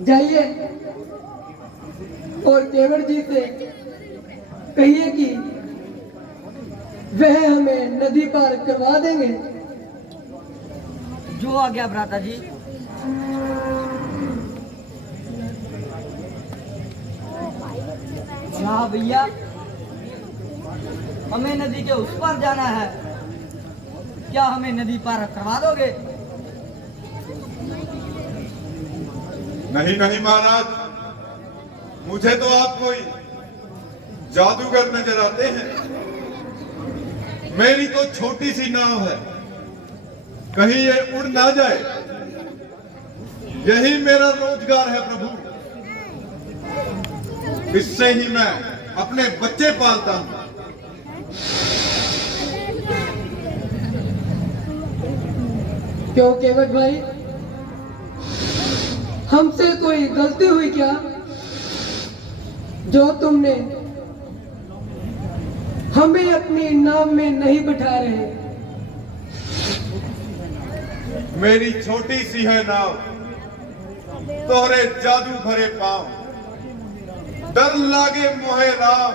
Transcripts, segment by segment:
जाइए और केवट जी से कहिए कि वह हमें नदी पार करवा देंगे। जो आ गया भ्राता जी। हाँ भैया, हमें नदी के उस पार जाना है, क्या हमें नदी पार करवा दोगे? नहीं नहीं महाराज, मुझे तो आप कोई जादूगर नजर आते हैं। मेरी तो छोटी सी नाव है, कहीं ये उड़ ना जाए, यही मेरा रोजगार है प्रभु। इससे ही मैं अपने बच्चे पालता हूं। क्यों केवट भाई, हमसे कोई गलती हुई क्या जो तुमने हमें अपनी नाव में नहीं बिठा रहे? मेरी छोटी सी है नाव, तोहरे जादू भरे पांव, डर लागे मोहे राम,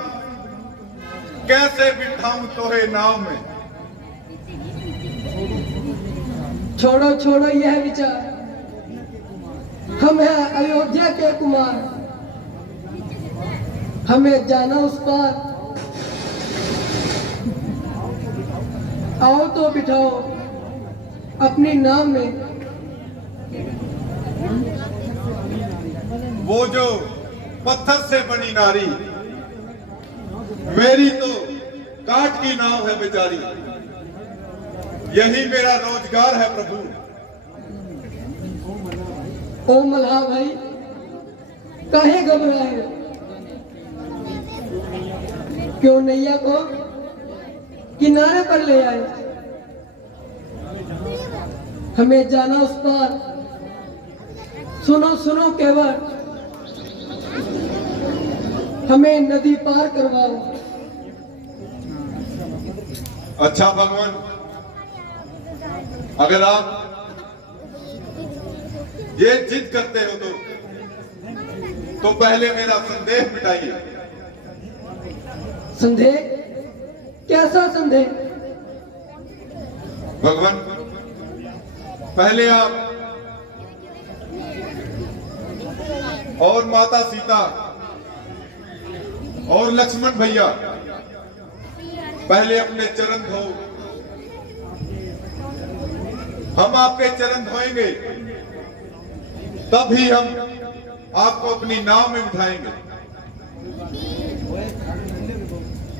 कैसे बिठाऊं तोहे नाव में। छोड़ो छोड़ो यह विचार, हम हैं अयोध्या के कुमार, हमें जाना उस पार। आओ तो बिठाओ अपनी नाव में। वो जो पत्थर से बनी नारी, मेरी तो काठ की नाव है बेचारी, यही मेरा रोजगार है प्रभु। ओ मल्हा भाई, काहे घबराए? क्यों नैया को किनारे पर ले आए? हमें जाना उस पार। सुनो सुनो केवट, हमें नदी पार करवाओ। अच्छा भगवान, अगर आप ये जिद करते हो तो पहले मेरा संदेह मिटाइए। संदेह? कैसा संदेह? भगवान, पहले आप और माता सीता और लक्ष्मण भैया पहले अपने चरण धो, हम आपके चरण धोएंगे, तब ही हम आपको अपनी नाव में बिठाएंगे।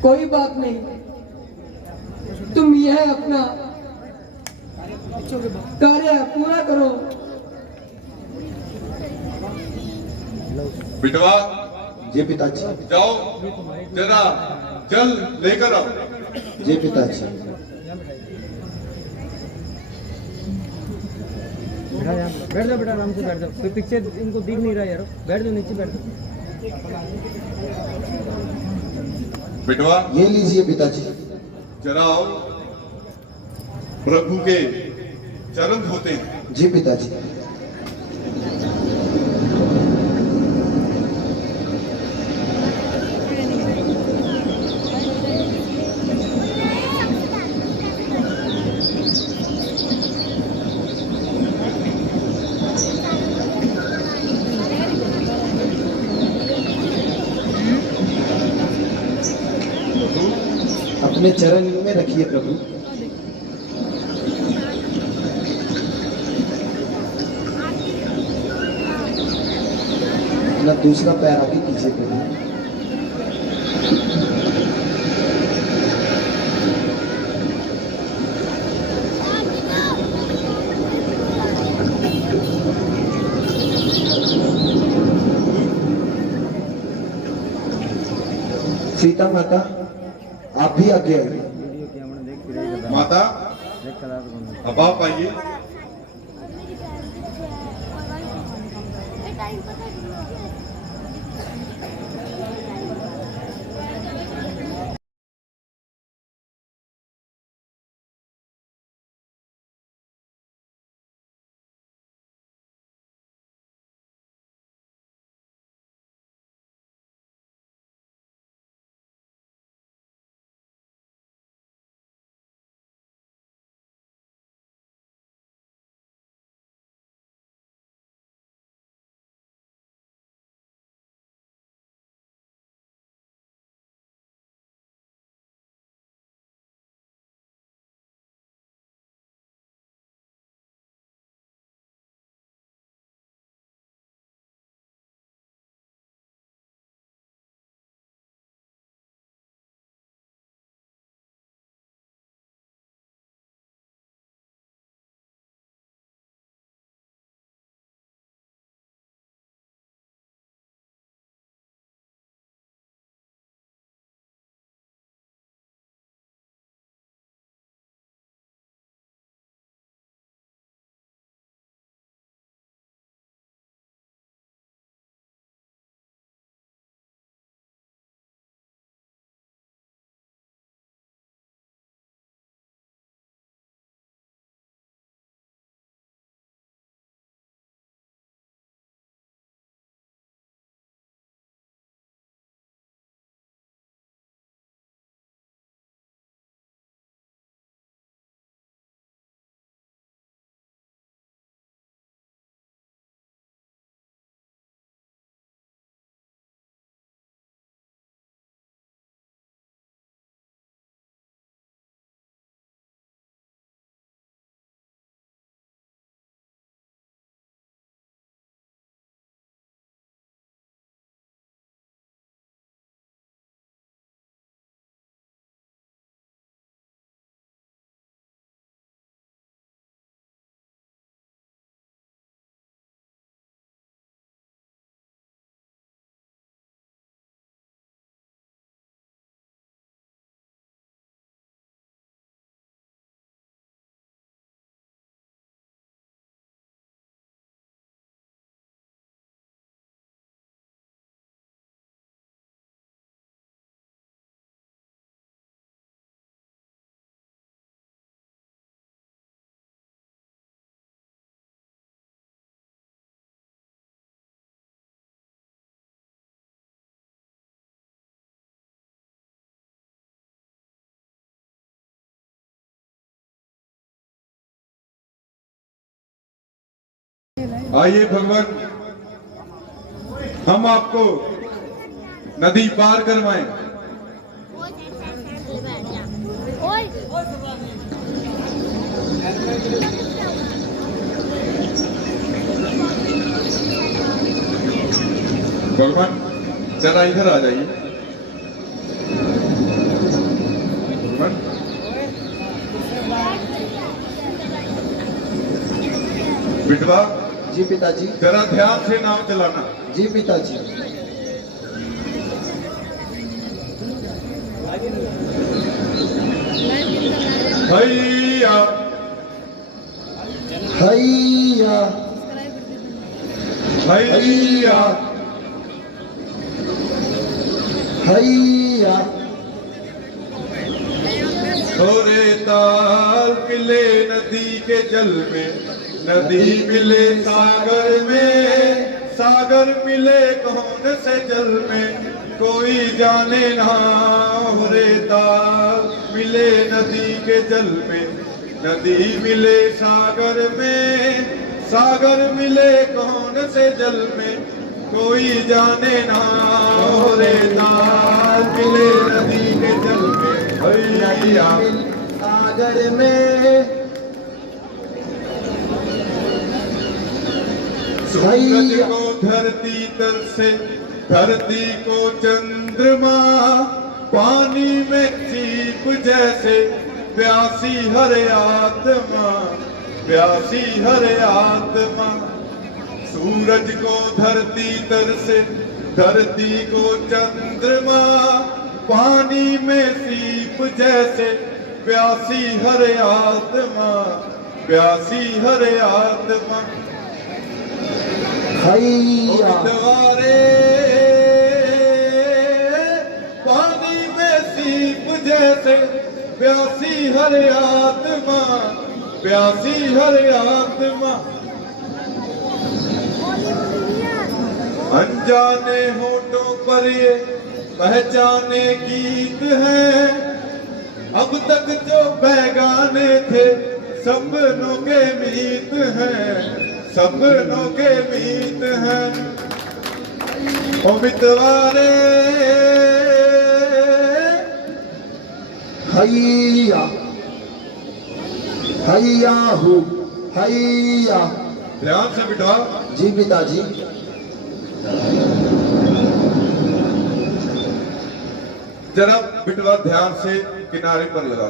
कोई बात नहीं, तुम यह अपना कार्य पूरा करो। बिटवा, जी पिताजी। जाओ जरा जल लेकर आओ। जी पिताजी। बैठ जाओ बेटा, आराम से बैठ जाओ, कोई पिक्चर इनको दिख नहीं रहा यार, बैठ जाओ नीचे बैठ जाओ। बिटवा, ये लीजिए पिताजी। जरा आओ, प्रभु के चरण धोते हैं। जी पिताजी। अपने चरण में रखिए प्रभु। अपना दूसरा पैर आगे कीजिए प्रभु। सीता माता, आप भी आगे आइए। माता, अब आप आइए। आइए भगवान, हम आपको नदी पार करवाएं। भगवान जरा इधर आ जाइए। भगवान बिटवा जी पिताजी। जरा ध्यान से नाव चलाना। जी पिताजी। हैया हैया हैया हैया। थोड़े ताल मिले नदी के जल में, नदी मिले सागर में, सागर मिले कौन से जल में, कोई जाने ना। रे ताल मिले नदी के जल में, नदी मिले सागर में, सागर मिले कौन से जल में, कोई जाने ना। रे ताल मिले नदी के जल में, हैया सागर में। सूरज को धरती तर से, धरती को चंद्रमा, पानी में सीप जैसे प्यासी हर आत्मा, प्यासी हर आत्मा। सूरज को धरती तर से, धरती को चंद्रमा, पानी में सीप जैसे प्यासी हर आत्मा, प्यासी हर आत्मा। हैया द्वारे पानी में सीप जैसे प्यासी हर आत्मा, प्यासी हर आत्मा। अनजाने होठों पर ये पहचाने गीत हैं, अब तक जो बेगाने थे सपनों के मीत हैं, सपनों के मीत हैं। ओ मितवारे हैया हैया हूँ हैया। ध्यान से बिठा। जी पिताजी। जरा बिटवा ध्यान से किनारे पर लगा।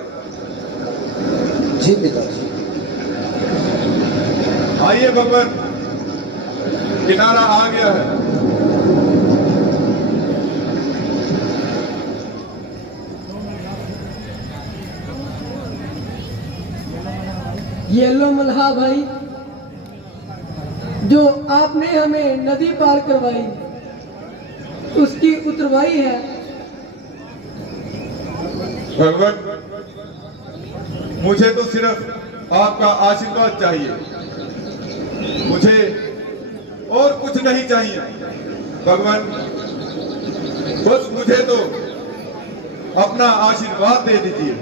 जी पिताजी। आइए भगवान, किनारा आ गया है। ये लो मल्हा भाई, जो आपने हमें नदी पार करवाई उसकी उतरवाई है। भगवान, मुझे तो सिर्फ आपका आशीर्वाद चाहिए, मुझे और कुछ नहीं चाहिए। भगवान, बस मुझे तो अपना आशीर्वाद दे दीजिए।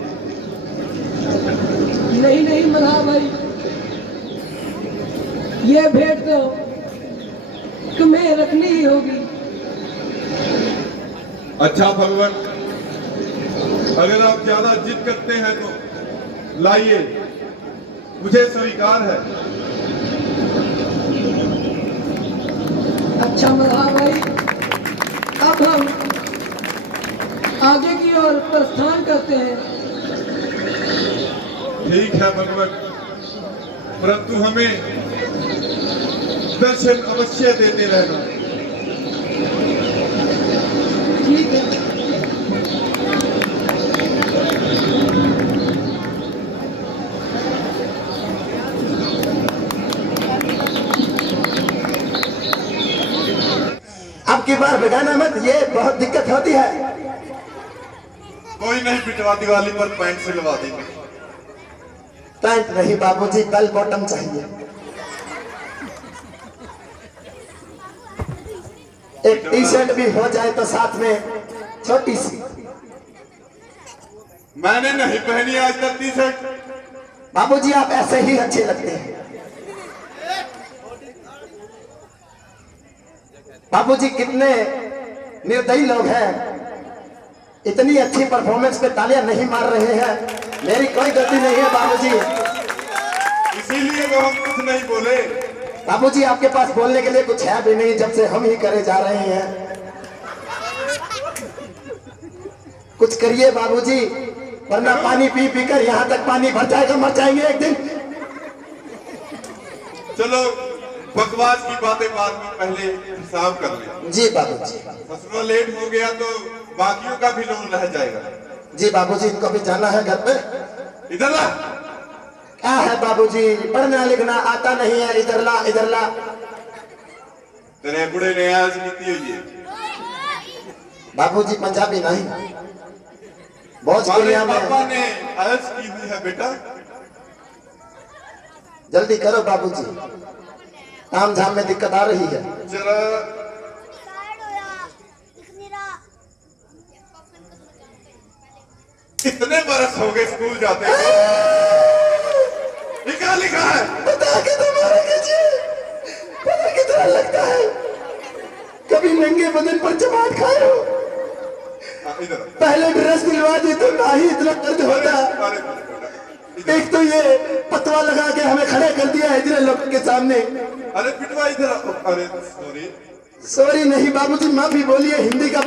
नहीं नहीं मल्हा भाई, ये भेंट तो तुम्हें रखनी ही होगी। अच्छा भगवान, अगर आप ज्यादा जिद करते हैं तो लाइए, मुझे स्वीकार है। अच्छा मल्हा भाई, अब हम आगे की ओर प्रस्थान करते हैं। ठीक है भगवान, परंतु हमें दर्शन अवश्य देते रहना। ठीक है। अब की बार बिगाना मत, ये बहुत दिक्कत होती है। कोई नहीं बिटवा, दिवाली पर पैंट सिलवा देंगे। पैंट नहीं बाबूजी, बेल बॉटम चाहिए। एक टी शर्ट भी हो जाए तो साथ में छोटी सी। मैंने नहीं पहनी आज तक टी शर्ट। बाबूजी आप ऐसे ही अच्छे लगते हैं। बाबूजी कितने निर्दयी लोग हैं, इतनी अच्छी परफॉर्मेंस पे तालियां नहीं मार रहे हैं। मेरी कोई गलती नहीं है बाबूजी। इसीलिए तो हम कुछ नहीं बोले। बाबूजी आपके पास बोलने के लिए कुछ है भी नहीं, जब से हम ही करे जा रहे हैं। कुछ करिए बाबूजी, वरना पानी पी पी कर यहाँ तक पानी भर जाएगा, मर जाएंगे एक दिन। चलो बकवास की बातें बाद में, पहले हिसाब कर ले। जी बाबूजी। फसलों लेट हो गया तो बाकियों का भी लोन रह जाएगा। जी बाबूजी, इनको भी जाना है घर पे। इधर ला। क्या है बाबूजी, पढ़ना लिखना आता नहीं है, इधर ला इधर ला। तेरे बुढ़े ने आज नीति हुई है। बाबूजी पंजाबी नहीं, भोजपुरिया में। पापा ने अर्ज की हुई है बेटा। जल्दी करो बाबूजी, काम झाम में दिक्कत आ रही है। जरा कितने बरस हो गए स्कूल जाते हो? क्या लिखा है? बता के तुम्हारे पता कितना लगता है। कभी नंगे बदन पर चमाट खाए हो? इधर पहले ड्रेस दिलवा दी तो ना ही इतना दर्द होता। एक तो ये पतवा लगा के हमें खड़े कर दिया है इतने लोग के सामने। अरे पिटवा इधर। अरे सॉरी नहीं बाबूजी, माफी बोलिए, हिंदी का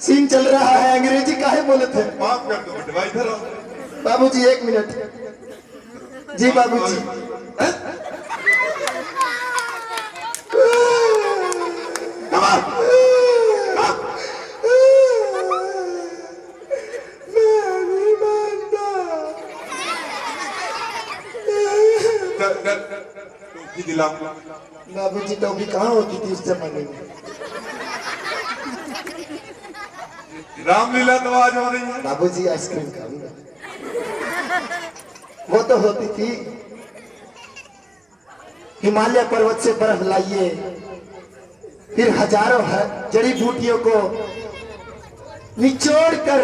सीन चल रहा है, अंग्रेजी काहे बोले थे। माफ कर दो पिटवा इधर। बाबूजी 1 मिनट। जी बाबूजी। बाबूजी टोपी कहाँ होती थी उस जमाने में? रामलीला तो आज हो रही है। बाबूजी आइसक्रीम खाऊंगा। वो तो होती थी, हिमालय पर्वत से बर्फ लाइए, फिर हजारों जड़ी बूटियों को निचोड़ कर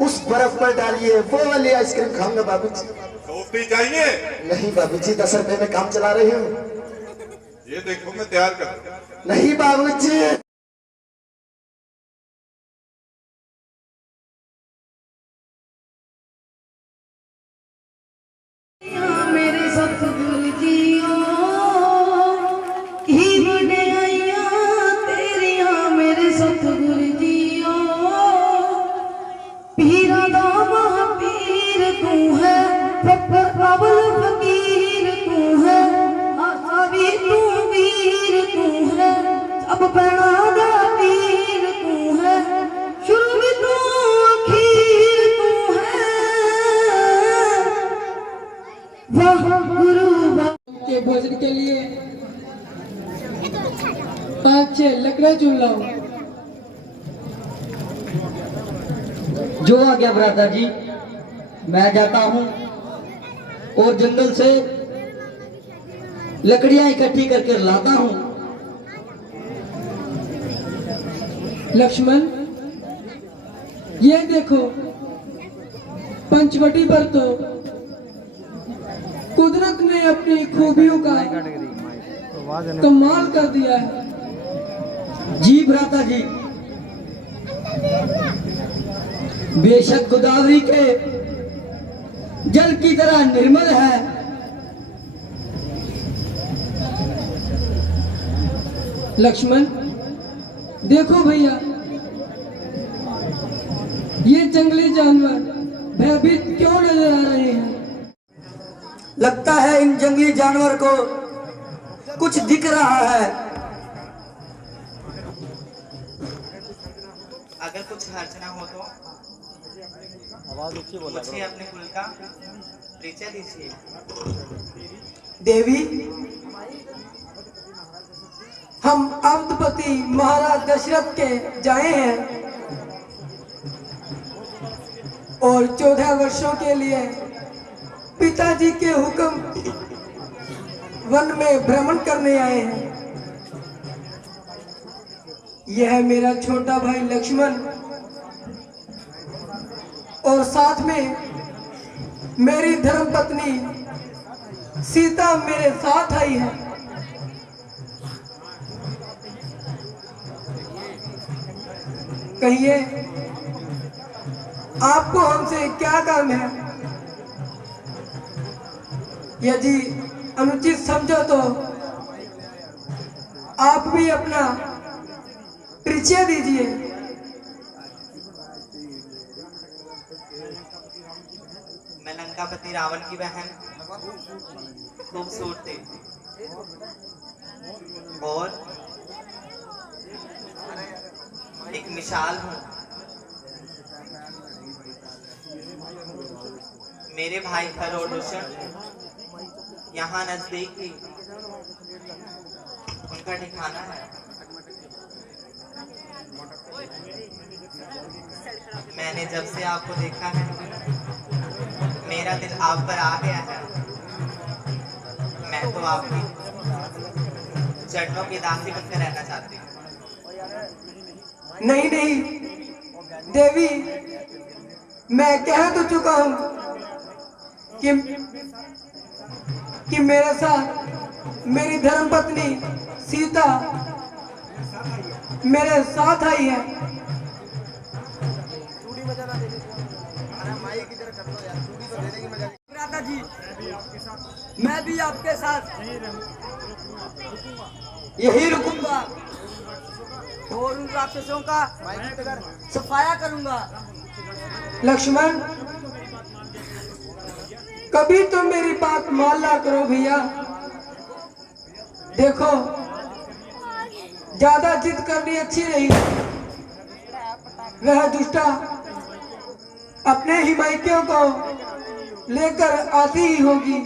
उस बर्फ पर डालिए, वो वाली आइसक्रीम खाऊंगा बाबूजी। सोचती चाहिए। नहीं बाबूजी, 10 रुपए में काम चला रही हूँ। ये देखो मैं तैयार कर। नहीं बाबूजी। मेरे सतगुरु जीओ ही वड्याइयां तेरियां, मेरे सतगुरु जीओ। पीरा दा महापीर तू है, बाबुल फकीर तू है, आसावी तू वीर तू है, अब बना दा पीर तू है, शुरू भी तू आखिर तू है। वाह गुरु के भोजन के लिए 5-6 लकड़ा चुन लाओ। जो आ गया ब्रदर जी, मैं जाता हूँ और जंगल से लकड़ियां इकट्ठी करके लाता हूँ। लक्ष्मण, ये देखो पंचवटी पर तो कुदरत ने अपनी खूबियों का कमाल कर दिया है। जी भ्राता जी, बेशक गोदावरी के जल की तरह निर्मल है, लक्ष्मण देखो भैया, ये जंगली जानवर भयभीत क्यों नजर आ रहे हैं? लगता है इन जंगली जानवर को कुछ दिख रहा है। अगर कुछ अर्चना हो तो पूछिए, अपने कुल का परिचय दीजिए। देवी, हम अवधपति महाराज दशरथ के जाए हैं और 14 वर्षों के लिए पिताजी के हुक्म वन में भ्रमण करने आए हैं। यह है मेरा छोटा भाई लक्ष्मण और साथ में मेरी धर्मपत्नी सीता मेरे साथ आई है। कहिए आपको हमसे क्या काम है? यदि अनुचित समझो तो आप भी अपना परिचय दीजिए। मैं लंकापति रावण की बहन खूबसूरती और एक मिसाल हूँ। मेरे भाई खरोदूषण यहाँ नजदीक ही उनका ठिकाना है। मैंने जब से आपको देखा है मेरा दिल आप पर आ गया है। मैं तो आपकी चरणों की दासी बनकर रहना चाहती हूँ। नहीं नहीं देवी, मैं कह तो चुका हूँ कि मेरे साथ मेरी धर्मपत्नी सीता मेरे साथ आई है। भ्राता जी, मैं भी आपके साथ यही रुकूंगा और उन राक्षसों का सफाया करूंगा। लक्ष्मण, कभी तो मेरी बात मान ला करो भैया। देखो, ज्यादा जिद करनी अच्छी नहीं। वह दुष्टा अपने ही मायके को लेकर आती ही होगी,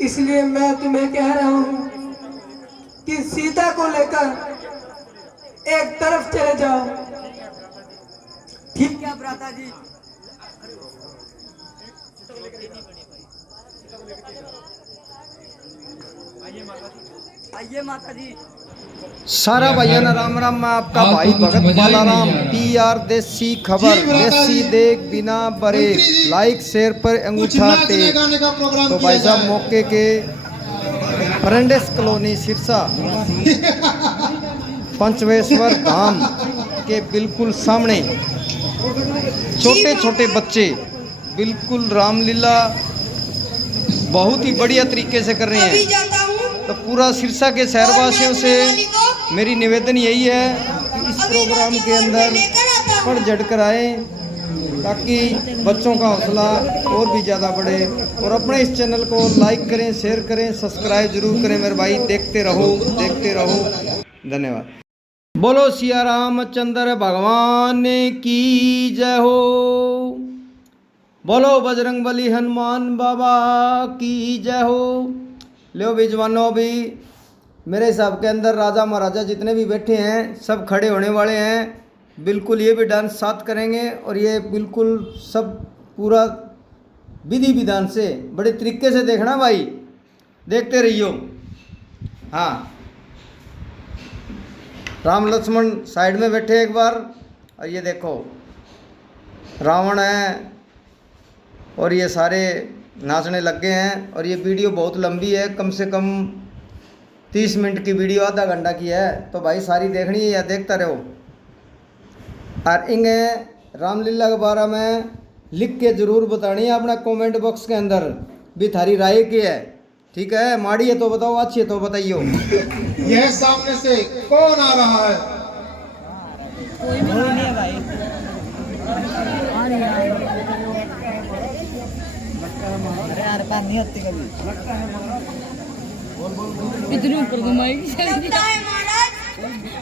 इसलिए मैं तुम्हें कह रहा हूँ कि सीता को लेकर एक तरफ चले जाओ। ठीक है भ्राता जी। आइए माता जी। सारा भाइयों ने राम राम। मैं आपका भाई भगत बालाराम, PR देसी खबर, देसी देख बिना बरे, लाइक शेयर पर अंगूठा टेक। तो भाई साहब, मौके के फरेंडेस कॉलोनी सिरसा पंचवेश्वर धाम के बिल्कुल सामने छोटे छोटे बच्चे बिल्कुल रामलीला बहुत ही बढ़िया तरीके से कर रहे हैं। तो पूरा सिरसा के शहरवासियों से मेरी निवेदन यही है कि इस प्रोग्राम के अंदर बढ़ चढ़ कर आए ताकि बच्चों का हौसला और भी ज़्यादा बढ़े। और अपने इस चैनल को लाइक करें, शेयर करें, सब्सक्राइब जरूर करें मेरे भाई। देखते रहो, देखते रहो। धन्यवाद। बोलो सिया रामचंद्र भगवान की जय हो। बोलो बजरंगबली हनुमान बाबा की जय हो। लो भी जवानों, भी मेरे हिसाब के अंदर राजा महाराजा जितने भी बैठे हैं सब खड़े होने वाले हैं। बिल्कुल ये भी डांस साथ करेंगे और ये बिल्कुल सब पूरा विधि विधान से बड़े तरीके से देखना भाई, देखते रहियो। हाँ, राम लक्ष्मण साइड में बैठे एक बार, और ये देखो रावण है और ये सारे नाचने लग गए हैं। और ये वीडियो बहुत लंबी है, कम से कम 30 मिनट की वीडियो, आधा घंटा की है। तो भाई सारी देखनी है या देखता रहो। और इन्हें रामलीला के बारे में लिख के ज़रूर बतानी है अपना कमेंट बॉक्स के अंदर भी थारी राय की है। ठीक है, माड़ी है तो बताओ, अच्छी है तो बताइयो। यह सामने से कौन आ रहा है? कोई नहीं है भाई। अरे यार, बात नहीं होती कभी। इतनी ऊपर घुमाई लगता है महाराज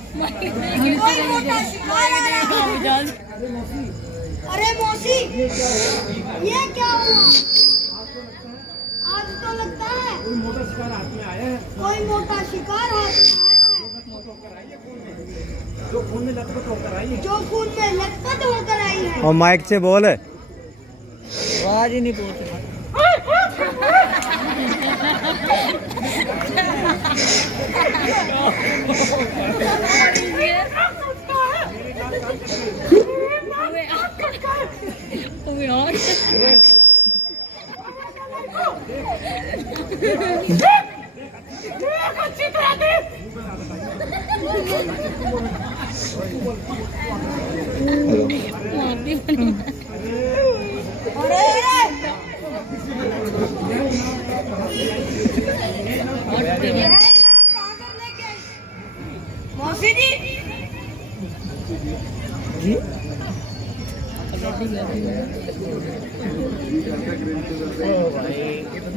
कोई मोटा शिकार आ रहा है। अरे मौसी, ये क्या हुआ? आज तो लगता है कोई मोटा शिकार हाथ में आया है। कोई मोटा शिकार हाथ में आया है जो खून में लथपथ होकर आई है। जो खून में लथपथ होकर आई है। और माइक से बोल। आवाज ही नहीं पहुंच रही। अच्छी तरह देख। मौसी जी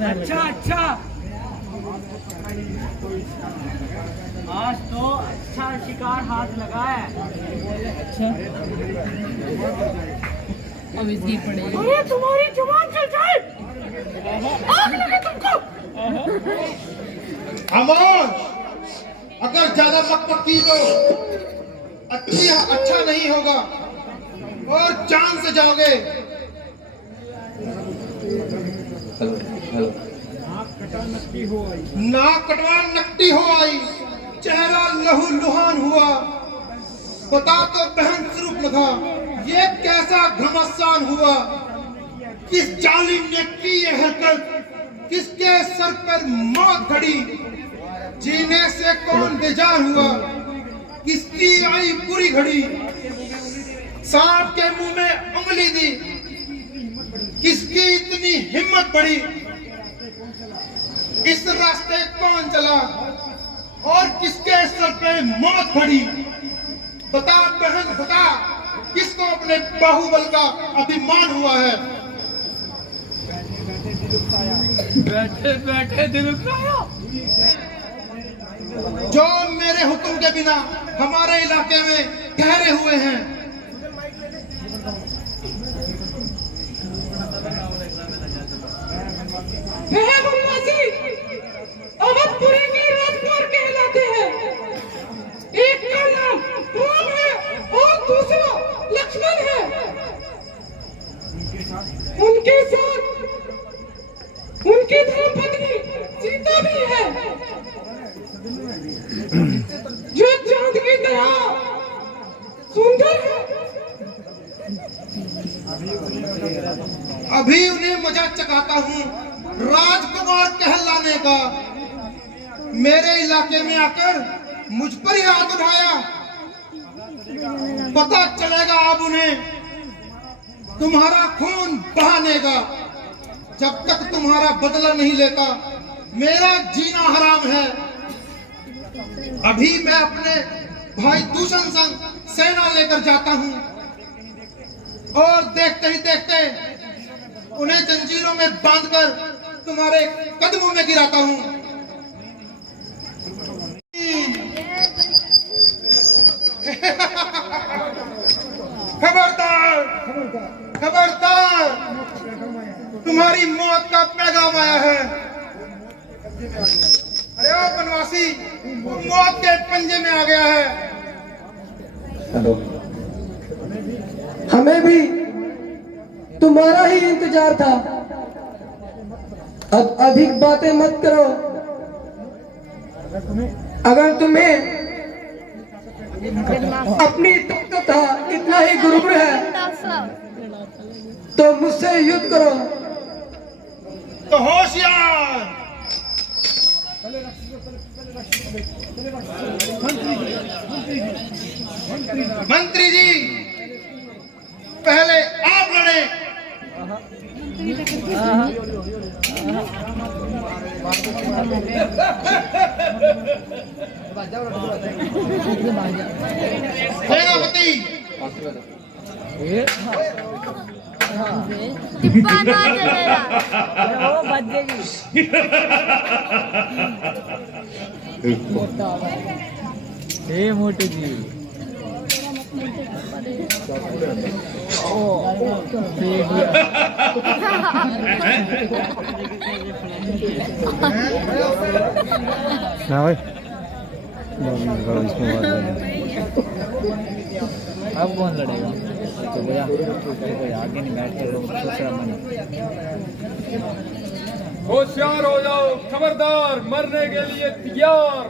अच्छा अच्छा, आज तो अच्छा शिकार हाथ लगा है। अच्छा अब इसकी पड़ेगी। अरे तुम्हारी जुबान चल जाए, आग लगे तुमको। खामोश, अगर ज्यादा बकबकी तो अच्छा नहीं होगा और जान से जाओगे। नाक कटवा नकटी हो आई, चेहरा लहू लुहान हुआ, पता तो बहन स्वरूप लगा, ये कैसा घमसान हुआ। किस जालिम ने की ये हरकत, किसके सर पर मौत घड़ी, जीने से कौन बेजार हुआ, किसकी आई बुरी घड़ी। सांप के मुंह में उंगली दी, किसकी इतनी हिम्मत बढ़ी। इस रास्ते कौन चला और किसके सर पे मौत खड़ी। बता बहन बता, किसको अपने बाहुबल का अभिमान हुआ है। बैठे बैठे दिल उठाया, जो मेरे हुक्म के बिना हमारे इलाके में ठहरे हुए हैं। अवधपुरी के राजकुमार कहलाते हैं। एक का नाम राम है और दूसरा लक्ष्मण है। उनके साथ उनकी धर्मपत्नी सीता भी है, जो चांद की तरह सुंदर है। अभी उन्हें मजाक चखाता हूँ राजकुमार कहलाने का। मेरे इलाके में आकर मुझ पर ही हाथ उठाया। पता चलेगा अब उन्हें, तुम्हारा खून बहानेगा। जब तक तुम्हारा बदला नहीं लेता मेरा जीना हराम है। अभी मैं अपने भाई दूषण संग सेना लेकर जाता हूँ और देखते ही देखते उन्हें जंजीरों में बांधकर तुम्हारे कदमों में गिराता हूँ। खबरदार खबरदार, तुम्हारी मौत का पैगाम आया है। अरे ओ बनवासी, मौत के पंजे में आ गया है। हमें भी तुम्हारा ही इंतजार था। अब अधिक बातें मत करो। अगर तुम्हें अपनी ताकत इतना ही गुरुर है तो मुझसे युद्ध करो। तो होशियार, मंत्री जी पहले आप लड़े। सेनापति टिप्पा ना चलेगा, वो बच जाएगी। ए मोटे जी, ना भाई अब कौन लड़ेगा? तो भैया आगे नहीं बैठ के दूसरा मन। होशियार हो जाओ, खबरदार, मरने के लिए तैयार।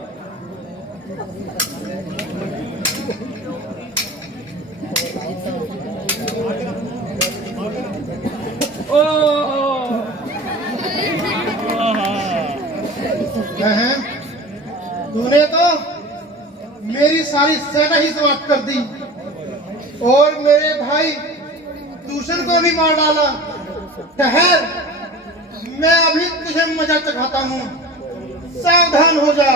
तूने तो मेरी सारी सेना ही समाप्त कर दी और मेरे भाई दूषण को भी मार डाला। ठहर, मैं अभी तुझे मजा चखाता हूँ, सावधान हो जा।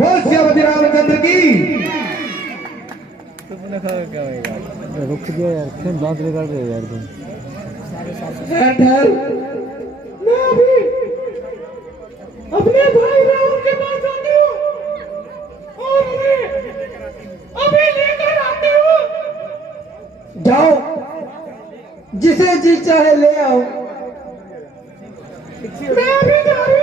बोल सियापति रामचंद्र की। रुक गया यार, फिर बात बिगाड़ रहे हो यार तुम। ठहर, मैं अभी अपने भाई राम के पास आती हूँ और उन्हें अभी लेकर आती हूँ। जाओ, जिसे जी चाहे ले आओ। मैं अभी जा रही